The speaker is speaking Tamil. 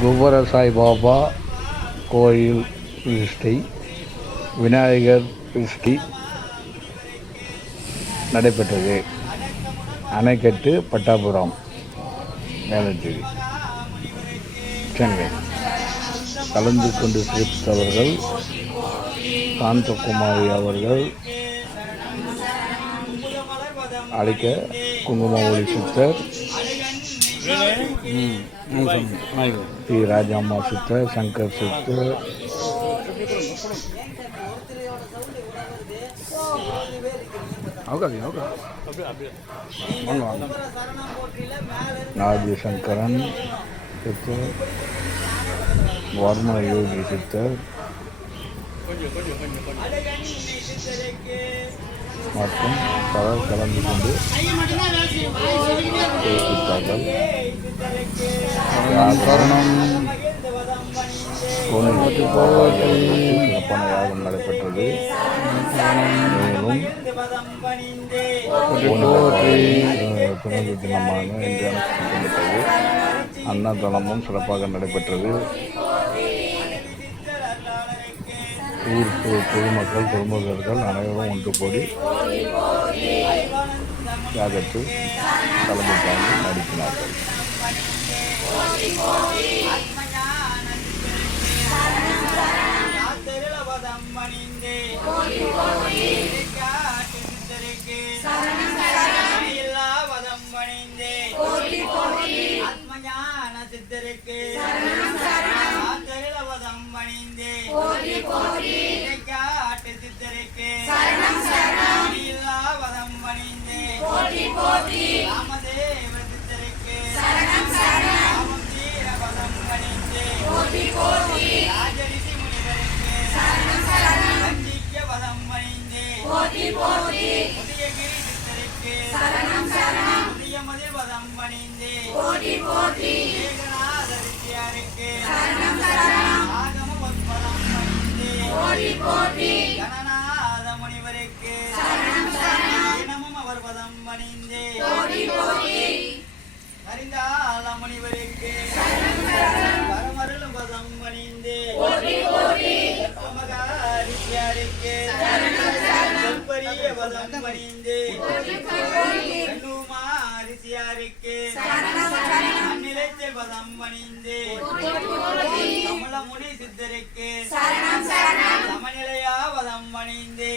குவர சாய்பாபா கோயில் பிரதிஷ்டை விநாயகர் பிரதிஷ்டை நடைபெற்றது. அணைக்கட்டு பட்டாபுரம் மேலச்சேரி சென்னை. கலந்து கொண்டு சிரித்தவர்கள் சாந்தகுமாரி அவர்கள் அழைக்க குங்கும ஒளி சித்தர் பி ராஜாம்மா சித்தர் சங்கர் சித்தர் நாதி சங்கரன் சித்தர் வர்ம யோகி சித்தர் மற்றும் பலர் கலந்து கொண்டு பேசித்தார்கள் யாகரணம் கோணிக்கு சிறப்பான யாகம் நடைபெற்றது. மேலும் பிறந்த தினமான இன்று அனுஷ்டிக்கப்பட்டது அன்னதானமும் சிறப்பாக நடைபெற்றது. ஊர் பொதுமக்கள் பொதுமக்கள் அனைவரும் ஒன்று கூடி தியாகத்தில் தலைமை தாங்கி நடித்தினார்கள் சித்தருக்கு. வதம் பணிந்தே ஏகநாத வித்யாருக்கு சரணம் பணிந்தே அறிந்தால முனிவருக்கு பரமருளும் பதம் பணிந்தே மகாரித்யாருக்கு செல்பரிய பதம் பணிந்தே கண்ணுமாரிசியாருக்கு அந்நிலைத்த பதம் பணிந்தே கமலமுனி சித்தருக்கு. சமநிலையா பதம் பணிந்தே